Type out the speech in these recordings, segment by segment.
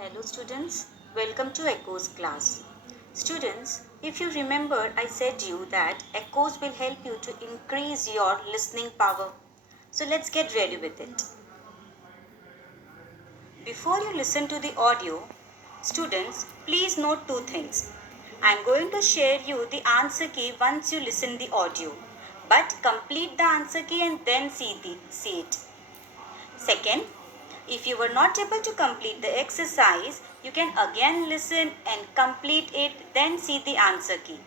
Hello students, welcome to Echoes class. Students, if you remember I said you that Echoes will help you to increase your listening power. So let's get ready with it. Before you listen to the audio, students, please note two things. I am going to share you the answer key once you listen the audio, but complete the answer key and then see it. Second, if you were not able to complete the exercise, you can again listen and complete it, then see the answer key.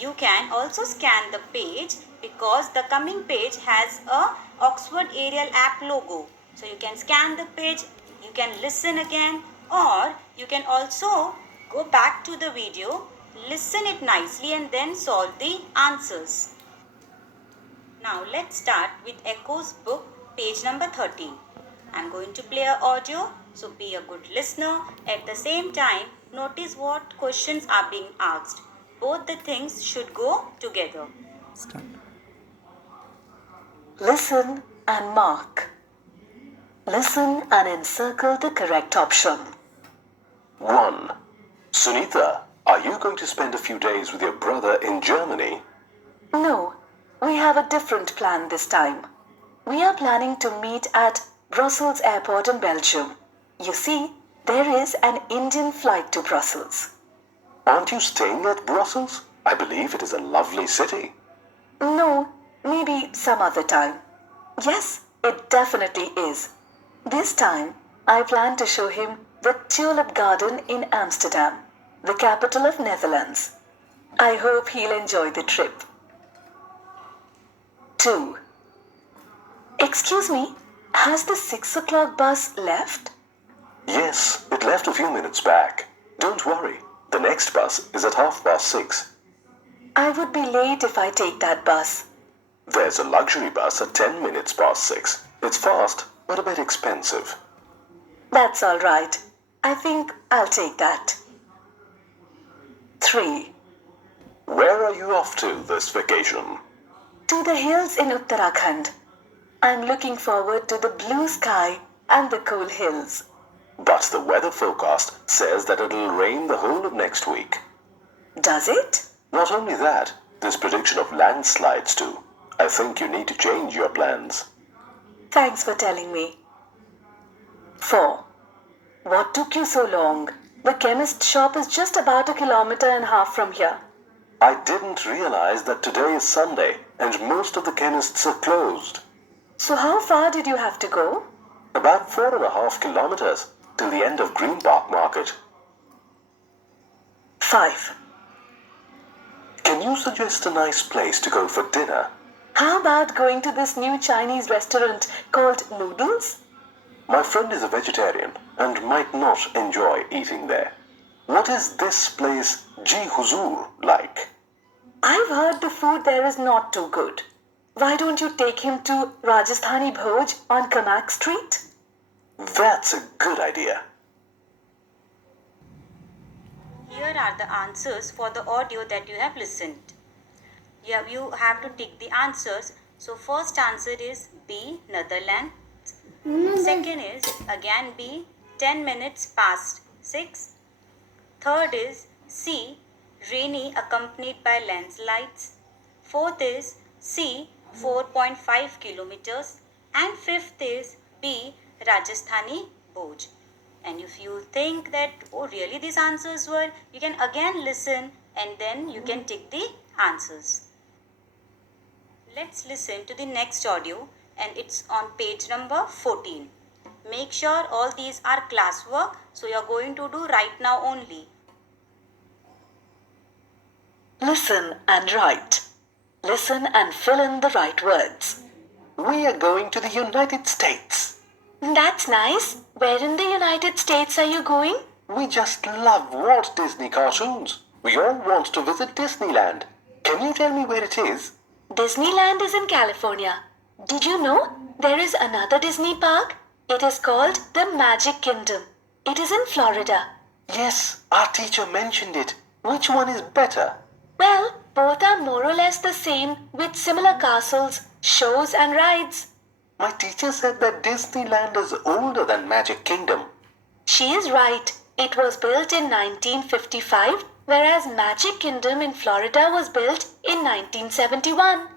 You can also scan the page because the coming page has a Oxford Arial app logo. So you can scan the page, you can listen again, or you can also go back to the video, listen it nicely and then solve the answers. Now let's start with Echo's book, page number 13. I'm going to play an audio, so be a good listener. At the same time, notice what questions are being asked. Both the things should go together. Start. Listen and mark. Listen and encircle the correct option. 1. Sunitha, are you going to spend a few days with your brother in Germany? No, we have a different plan this time. We are planning to meet at Brussels Airport in Belgium. You see, there is an Indian flight to Brussels. Aren't you staying at Brussels? I believe it is a lovely city. No, maybe some other time. Yes, it definitely is. This time, I plan to show him the Tulip Garden in Amsterdam, the capital of Netherlands. I hope he'll enjoy the trip. 2. Excuse me, has the 6 o'clock bus left? Yes, it left a few minutes back. Don't worry, the next bus is at 6:30. I would be late if I take that bus. There's a luxury bus at 10 minutes past 6. It's fast, but a bit expensive. That's all right. I think I'll take that. 3. Where are you off to this vacation? To the hills in Uttarakhand. I'm looking forward to the blue sky and the cool hills. But the weather forecast says that it'll rain the whole of next week. Does it? Not only that, there's prediction of landslides too. I think you need to change your plans. Thanks for telling me. 4. What took you so long? The chemist shop is just about 1.5 kilometers from here. I didn't realize that today is Sunday and most of the chemists are closed. So how far did you have to go? About 4.5 kilometers till the end of Green Park Market. 5. Can you suggest a nice place to go for dinner? How about going to this new Chinese restaurant called Noodles? My friend is a vegetarian and might not enjoy eating there. What is this place Ji Huzur like? I've heard the food there is not too good. Why don't you take him to Rajasthani Bhoj on Kamak Street? That's a good idea. Here are the answers for the audio that you have listened. You have to tick the answers. So first answer is B, Netherlands. Second is again B, 10 minutes past 6. Third is C, rainy accompanied by landslides. Fourth is C, 4.5 kilometers. And fifth is B, Rajasthani Bhoj. And if you think that, oh really these answers were, you can again listen and then you can tick the answers. Let's listen to the next audio and it's on page number 14. Make sure all these are classwork, so you're going to do right now only. Listen and write. Listen and fill in the right words. We are going to the United States. That's nice. Where in the United States are you going? We just love Walt Disney cartoons. We all want to visit Disneyland. Can you tell me where it is? Disneyland is in California. Did you know there is another Disney park? It is called the Magic Kingdom. It is in Florida. Yes, our teacher mentioned it. Which one is better? Well, both are more or less the same with similar castles, shows and rides. My teacher said that Disneyland is older than Magic Kingdom. She is right. It was built in 1955, whereas Magic Kingdom in Florida was built in 1971.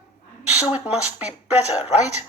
So it must be better, right?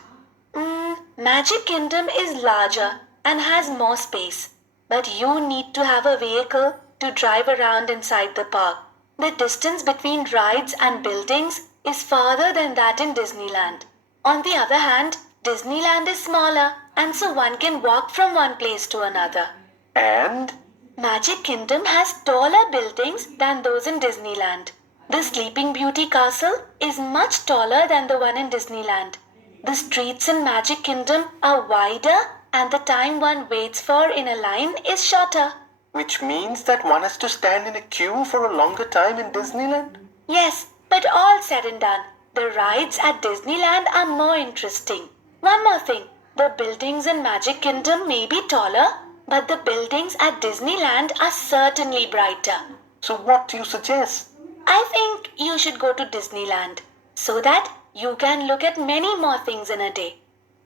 Magic Kingdom is larger and has more space, but you need to have a vehicle to drive around inside the park. The distance between rides and buildings is farther than that in Disneyland. On the other hand, Disneyland is smaller and so one can walk from one place to another. And Magic Kingdom has taller buildings than those in Disneyland. The Sleeping Beauty Castle is much taller than the one in Disneyland. The streets in Magic Kingdom are wider and the time one waits for in a line is shorter. which means that one has to stand in a queue for a longer time in Disneyland? Yes, but all said and done, the rides at Disneyland are more interesting. One more thing, the buildings in Magic Kingdom may be taller, but the buildings at Disneyland are certainly brighter. So what do you suggest? I think you should go to Disneyland so that you can look at many more things in a day.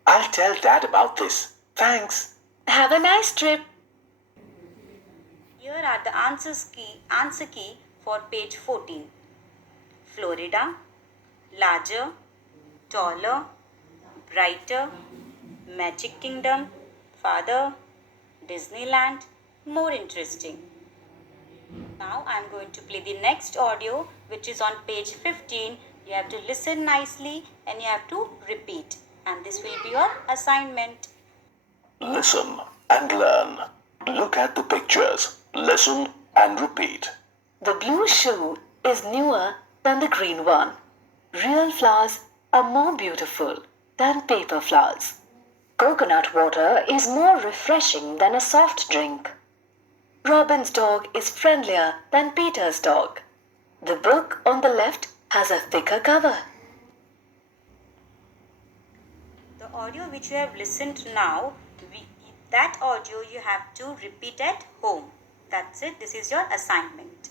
I'll tell Dad about this. Thanks. Have a nice trip. Here are the answer key for page 14. Florida, larger, taller, brighter, Magic Kingdom, farther, Disneyland, more interesting. Now I am going to play the next audio which is on page 15. You have to listen nicely and you have to repeat. And this will be your assignment. Listen and learn. Look at the pictures. Listen and repeat. The blue shoe is newer than the green one. Real flowers are more beautiful than paper flowers. Coconut water is more refreshing than a soft drink. Robin's dog is friendlier than Peter's dog. The book on the left has a thicker cover. The audio which you have listened now, that audio you have to repeat at home. That's it. This is your assignment.